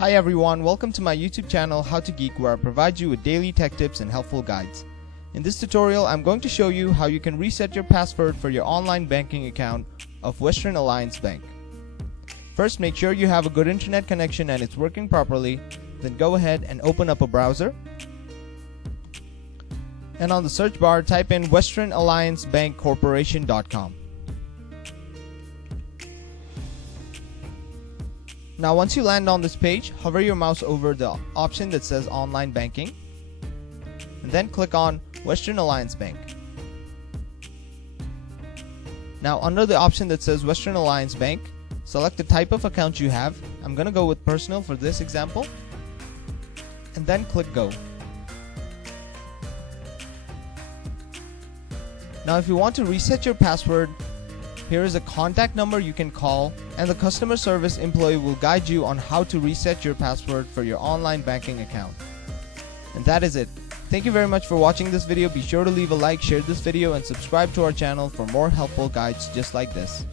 Hi everyone, welcome to my YouTube channel How to Geek, where I provide you with daily tech tips and helpful guides. In this tutorial, I'm going to show you how you can reset your password for your online banking account of Western Alliance Bank. First, make sure you have a good internet connection and it's working properly. Then go ahead and open up a browser. And on the search bar, type in westernalliancebankcorporation.com. Now once you land on this page, hover your mouse over the option that says Online Banking, and then click on Western Alliance Bank. Now under the option that says Western Alliance Bank, select the type of account you have. I'm going to go with personal for this example, and then click Go. Now if you want to reset your password, here is a contact number you can call, and the customer service employee will guide you on how to reset your password for your online banking account. And that is it. Thank you very much for watching this video. Be sure to leave a like, share this video, and subscribe to our channel for more helpful guides just like this.